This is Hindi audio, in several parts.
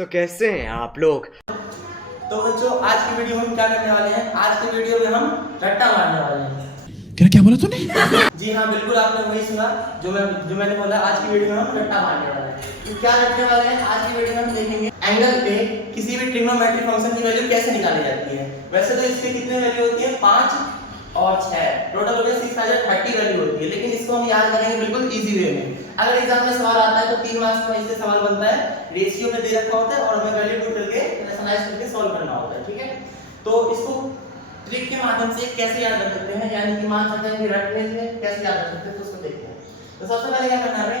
तो कैसे हैं आप लोग। तो बच्चों आज की वीडियो में हम क्या करने वाले हैं। आज की वीडियो में हम रट्टा मारने वाले हैं। क्या बोला तूने? जी हाँ, बिल्कुल आपने वही सुना जो मैंने बोला। आज की वीडियो में हम रट्टा मारने वाले हैं। तो क्या रटने वाले हैं आज की वीडियो में हम देखेंगे एंगल पे किसी भी ट्रिग्नोमेट्रिक फंक्शन की वैल्यू कैसे निकाली जाती है। वैसे तो इसके कितने वैल्यू होती है, 5 और 6, टोटल हो गया 6030 वैल्यू होती है। लेकिन इसको हम याद करेंगे बिल्कुल इजी वे में। अगर एग्जाम में सवाल आता है तो 3 मार्क्स का इससे सवाल बनता है, रेशियो में दे रखा होता है और हमें वैल्यू पुट करके रेशनलाइज करके सॉल्व करना होता है। ठीक है, तो इसको ट्रिक के माध्यम से कैसे याद रख सकते हैं, यानी कि मान सकते हैं कि रटने से कैसे याद रख सकते हैं, तो उसको देखते हैं। तो सबसे पहले क्या करना है,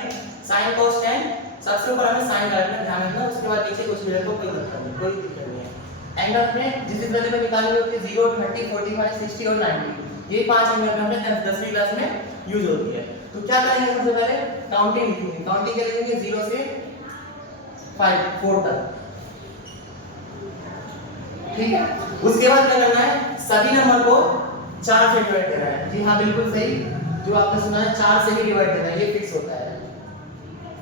sin cos tan, सबसे ऊपर हमें sin का रखना, ध्यान रखना। उसके बाद नीचे कुछ भी रखो, कोई मतलब नहीं, कोई दिक्कत नहीं है। एंगल में जिस वैल्यू में निकालनी होती है 0, 30, 45, 60 और 90, ये 5 एंगल में हमने 10वीं क्लास में यूज होती है। तो क्या करेंगे, सबसे पहले काउंटिंग लिखेंगे। काउंटिंग क्या लिखेंगे, 0 से 4 तक। ठीक है, उसके बाद क्या करना है, सभी नंबर को 4 से डिवाइड करना है। जी हाँ, बिल्कुल सही, जो आपने सुना है 4 से ही डिवाइड करना है, ये फिक्स होता है।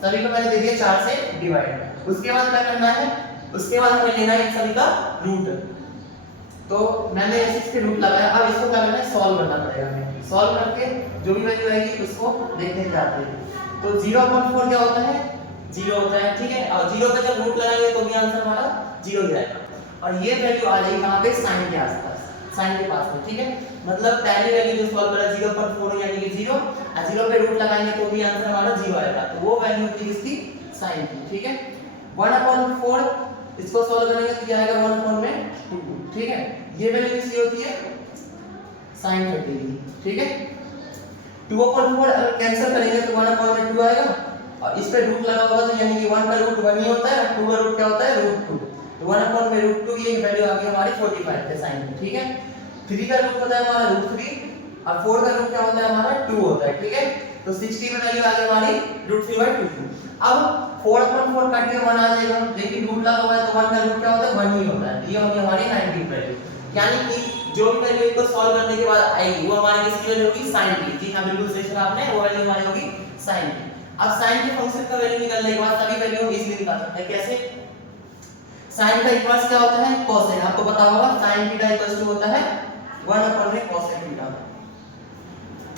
सभी को मैंने दे दिया 4 से डिवाइड। उसके बाद क्या करना है, उसके बाद हमें लेना है इन सभी का रूट। तो मैंने 6 के रूट लगाया। अब इसको क्या करना है, सॉल्व करना पड़ेगा हमें। सॉल्व करके जो भी वैल्यू आएगी उसको देखने जाते हैं। तो 0.4 क्या होता है, 0 होता है। ठीक है, और 0 पे जब रूट लगाएंगे तो भी आंसर हमारा 0 ही आएगा। और ये वैल्यू आ जाएगी कहां पे, साइन के आसपास, साइन के पास में। ठीक है, मतलब पहली वैल्यू जो सॉल्व करा 0.4 यानी कि 0, और 0 पे रूट लगाएंगे तो भी आंसर हमारा 0 आएगा। तो वो वैल्यू होती है इसकी साइन की। ठीक है, 1/4 इसको सॉल्व करेंगे तो क्या आएगा, 1/4 में 2। ठीक है, ये वैल्यू किसकी होती है, sin 30 की। ठीक है, 2/4 अगर कैंसिल करेंगे तो 1/4 में 2 आएगा, और इस पे रूट लगा होगा तो यानी कि 1 का रूट 1 ही होता है, 2 का रूट क्या होता है, √2। तो 1/2 ये वैल्यू आ गई हमारी 45 पे sin की। ठीक है, 3 का रूट होता है हमारा √3, और 4 का रूट क्या होता है हमारा 2 होता है। ठीक है, तो 60 में वैल्यू आ गई हमारी √3/2। अब 4/4 काट के 1 आ जाएगा, लेकिन रूट लगा हुआ है तो 1 का रूट क्या होता है, 1 ही होता है। ये होगी हमारी 90 वैल्यू, यानी कि जो भी वैल्यू को सॉल्व करने के बाद आएगी वो हमारी किसकी वैल्यू होगी, sin की। जी हां, बिल्कुल सही सुना आपने, वो वैल्यू हमारी होगी sin की। अब sin के फंक्शन का वैल्यू निकालने के बाद सभी वैल्यू हम इजीली निकाल सकते हैं। कैसे, sin का इक्वल्स क्या होता है, cosec। आपको पता होगा sin थीटा इक्वल्स टू होता है 1/cosec थीटा।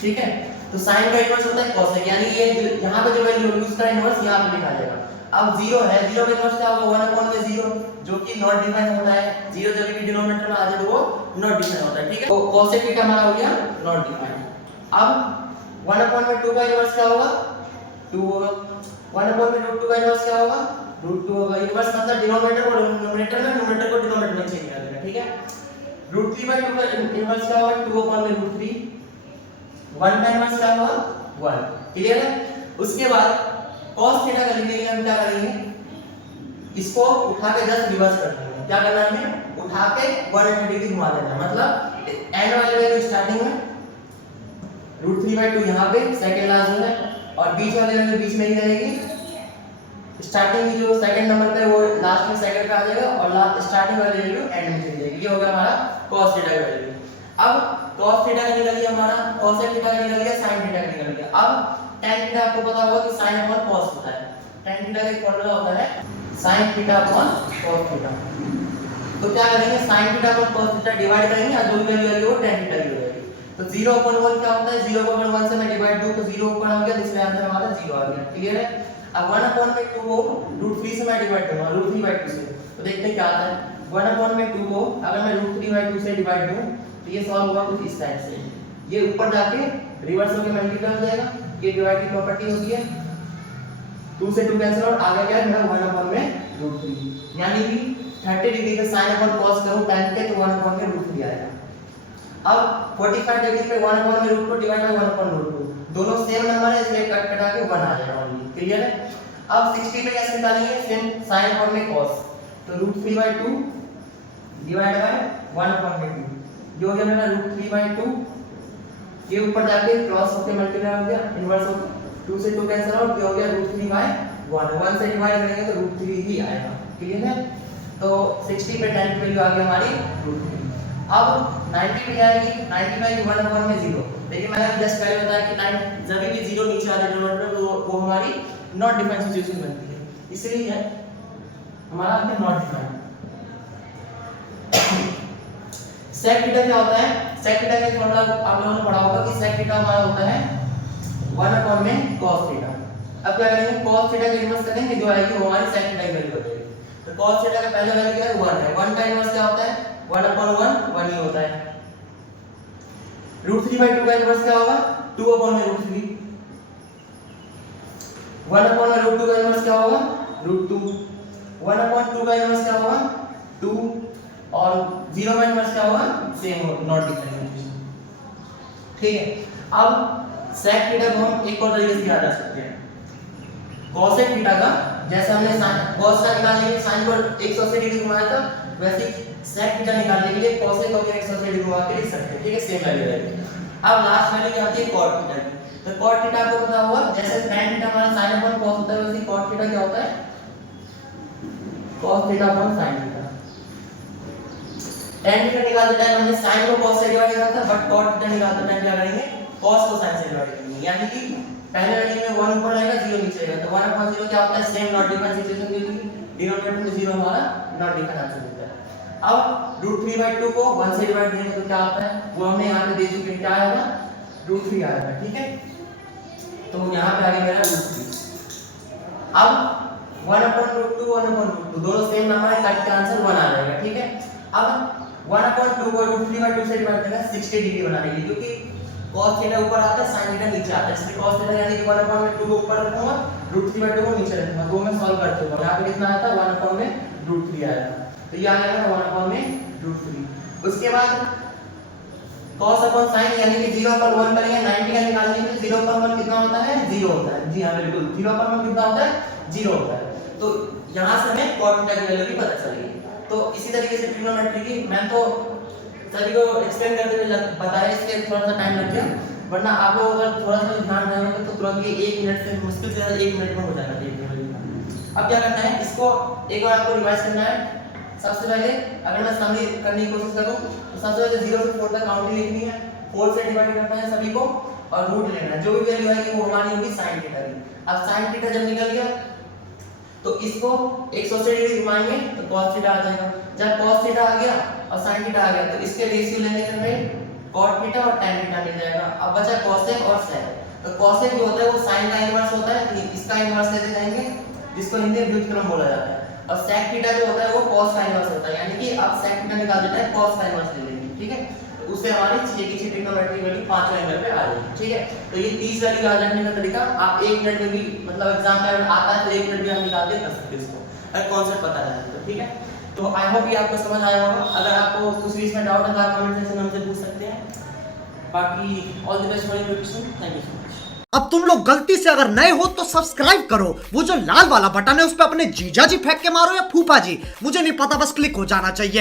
ठीक है, तो sin का इन्वर्स होता है cosec, यानी ये यहां पे जो वैल्यू होगी उसका इन्वर्स यहां पे लिखा जाएगा। अब 0 है, 0 का इन्वर्स क्या होगा, 1/0, जो कि नॉट डिफाइन होता है। 0 जब भी डिनोमिनेटर में आ जाए तो वो नॉट डिफाइन होता है। ठीक है, तो cosec थीटा हमारा हो गया नॉट डिफाइन। अब 1/2 का इन्वर्स क्या होगा, 2 होगा। 1/√2 का इन्वर्स क्या होगा, √2 होगा। इन्वर्स मतलब डिनोमिनेटर को न्यूमरेटर में, न्यूमरेटर को डिनोमिनेटर में चेंज कर देना। ठीक है, √3/2 का इन्वर्स क्या होगा, 2/√3। 1 का इन्वर्स क्या होगा, 1। क्लियर है, उसके बाद cos थीटा का लिखने के लिए हम क्या करेंगे, इसको उठा के जस्ट रिवर्स कर देंगे। क्या करना है, हमें उठा के 180 डिग्री घुमा देना। मतलब एंड वाली वैल्यू स्टार्टिंग में, √3/2 यहां पे सेकंड लास्ट में है, और बीच वाली वैल्यू बीच में ही रहेगी। स्टार्टिंग की जो सेकंड नंबर पे वो लास्ट में सेकंड पे आ जाएगा, और लास्ट स्टार्टिंग वाली वैल्यू एंड में चली जाएगी। ये हो गया हमारा cos थीटा का वैल्यू। अब cos थीटा का निकल गया हमारा, cosec थीटा का निकल गया, sin थीटा का निकल गया। अब tan थीटा आपको पता होगा कि sin अपॉन cos होता है। tan थीटा का एक फार्मूला होता है sin theta upon cos theta. तो क्या करेंगे, sin theta upon cos theta divide करेंगे, और जो भी वैल्यू आएगी वो tan थीटा की हो जाएगी। तो 0/1 क्या होता है, 0/1 से मैं डिवाइड दूं तो 0 ऊपर आ गया, इसलिए आंसर हमारा 0 आ गया। क्लियर है, अब 1/2 को √3 से मैं डिवाइड करूंगा, √3/2 से, तो देखते हैं क्या आता है। 1/2 को अगर मैं √3/2 से डिवाइड दूं तो ये सॉल्व होगा कुछ इस टाइप से, ये ऊपर जाके रिवर्स होके मल्टीप्लाई हो जाएगा। ये डिवाइड की प्रॉपर्टी होती है, 2 से 2 कैंसिल आउट, आगे क्या है मेरा 1/√3, यानी कि 30 डिग्री पे sin अपॉन cos करूं tan के तो 1/√3 आएगा। अब 45 डिग्री पे 1/√2 डिवाइड बाय 1/√2, दोनों सेम नंबर है इसलिए कट कटा के 1 आ जाएगा ओनली। क्लियर है, अब 60 पे कैसे निकालेंगे, सेम sin अपॉन में cos, तो √3/2 डिवाइड बाय 1/2, जो हो गया मेरा √3/2, ये ऊपर जाके क्रॉस होके मल्टीप्लाई हो गया, इनवर्स हो गया, 2 से 2 कैंसिल आउट, ये हो गया √3/1, 1 से डिवाइड करेंगे तो √3 ही आएगा। क्लियर है, तो 60 पे tan की वैल्यू आ गई हमारी √3। अब 90 पे जाएगी, 90 में 1/0, लेकिन मैंने जस्ट पहले बताया कि 9 जब भी 0 नीचे आ जाए डिनोमिनेटर तो वो हमारी नॉट डिफाइंड सिचुएशन बनती है, इसलिए हमारा आपने नॉट डिफाइन। सेक थीटा क्या होता है? सेक थीटा का फॉर्मूला आप लोगों ने पढ़ा होगा कि सेक थीटा हमारा होता है 1 में cos थीटा। अब क्या करेंगे, cos थीटा की इन्वर्स करेंगे, जो आएगी वो हमारी सेक थीटा की वैल्यू हो जाएगी। तो cos थीटा का पहला वैल्यू क्या है? 1 है। 1 का इन्वर्स क्या होता है? 1/1 1 ही होता है। √3/2 का इन्वर्स क्या होगा? 2/√3। 1/√2 का इन्वर्स क्या होगा? √2। 1/2 का इन्वर्स क्या होगा? 2। और 0 का इन्वर्स क्या होगा? Same not defined. ठीक है। अब सेक थीटा को हम एक और तरीके से याद रख सकते हैं। कोसेक थीटा का जैसे हमने cos का निकालने के लिए sin को 180 डिग्री घुमाया था, वैसे सेक थीटा निकालने के लिए कोसेक को भी 180 डिग्री घुमा के लिख सकते हैं। ठीक है, सेम वैल्यू रहेगी। अब लास्ट वैल्यू क्या आती है? cot थीटा की। तो cot थीटा आपको पता होगा, जैसे tan थीटा हमारा sin अपन cos होता है, वैसे cot थीटा क्या होता है? cos थीटा अपन sin थीटा। tan थीटा निकालते टाइम हमने sin को cos से डिवाइड किया था, बट cot थीटा निकालते टाइम क्या करेंगे? cos को sin से डिवाइड करेंगे। यानी कि पहले वैल्यू में 1 ऊपर रहेगा, 0 नीचे रहेगा। तो 1/0 क्या होता है? सेम नॉट डिफाइंड सिचुएशन के लिए डिनोमिनेटर में 0 हमारा नॉट डिफाइंड आंसर मिलता है। अब √3/2 को 1 से डिवाइड करेंगे तो क्या आता है? वो हमने यहां पे दे चुके हैं, क्या आएगा? √3 आएगा। ठीक है, तो यहां पे आ गया मेरा √3। अब 1/√2 1/√2 दोनों सेम नंबर है, कट का आंसर 1 आ जाएगा। ठीक है, अब 1/2 को √3/2 से डिवाइड करेंगे 60 डिग्री बनाने के लिए, क्योंकि cos थीटा ऊपर आता है, sin थीटा नीचे आता है, इसलिए cos थीटा यानी कि 1/2 को ऊपर रखूंगा, √3/2 को नीचे रखूंगा। तो मैं सॉल्व कर दूंगा। यहां पे कितना आया था? 1/√3 आया था। तो ये आ जाएगा 1/√3। उसके बाद cos अपन sin यानी कि 0/1 करेंगे। 90 का निकालने के लिए 0/1 कितना होता है? 0 होता है। जी हां, बिल्कुल 0/1 कितना होता है? 0 होता है। तो यहां से हमें cot थीटा की वैल्यू भी पता चलेगी। तो इसी तरीके से ट्रिग्नोमेट्री की मैं तो सभी को एक्सप्लेन करते हुए बताया, इसलिए थोड़ा सा टाइम लग गया, वरना आप लोग अगर थोड़ा सा ध्यान रखेंगे तो तुरंत ये 1 मिनट से मुश्किल से 1 मिनट में हो जाएगा देखने वाली। अब क्या करना है, इसको एक बार आपको रिवाइज करना है। सबसे पहले अगर मैं समरी करने की कोशिश करूं तो सबसे पहले 0 से 4 तक काउंटिंग लिखनी है, 4 से डिवाइड करना है सभी को और रूट लेना है। जो भी वैल्यू आएगी वो हमारी होगी sin थीटा की। अब sin थीटा जब निकल गया तो इसको 180 डिग्री घुमाएंगे तो cos थीटा आ जाएगा। जब cos थीटा आ गया और sin थीटा आ गया तो इसके रेशियो लेने के हमें cot थीटा और tan थीटा मिल जाएगा। अब बचा cosec और sec। तो cosec जो होता है वो sin का इनवर्स होता है, तो इसका इनवर्स लेते जाएंगे, जिसको हिंदी में व्युत्क्रम बोला जाता है। और sec थीटा जो होता है वो cos का इनवर्स होता है, यानी कि अब sec थीटा निकाल देना है, cos का इनवर्स ले लेंगे। ठीक है, तो उससे हमारी छह की ट्रिग्नोमेट्री वैल्यू 5वें नंबर पे आ जाएगी। ठीक है, तो ये 30 वैल्यू आ जाने का तरीका आप 1 मिनट में भी, मतलब एग्जाम में आता है तो 1 मिनट में हम निकाल के कर सकते हैं इसको, अगर कॉन्सेप्ट पता है तो। ठीक है, तो आई होप ये आपको समझ आया होगा। अगर आपको कुछ भी इसमें डाउट है तो आप कमेंट सेक्शन में हमसे पूछ सकते हैं। बाकी all the best for your preparation. Thank you so much. अब तुम लोग गलती से अगर नए हो तो सब्सक्राइब करो, वो जो लाल वाला बटन है उस पर अपने जीजा जी फेंक के मारो या फूफा जी, मुझे नहीं पता, बस क्लिक हो जाना चाहिए।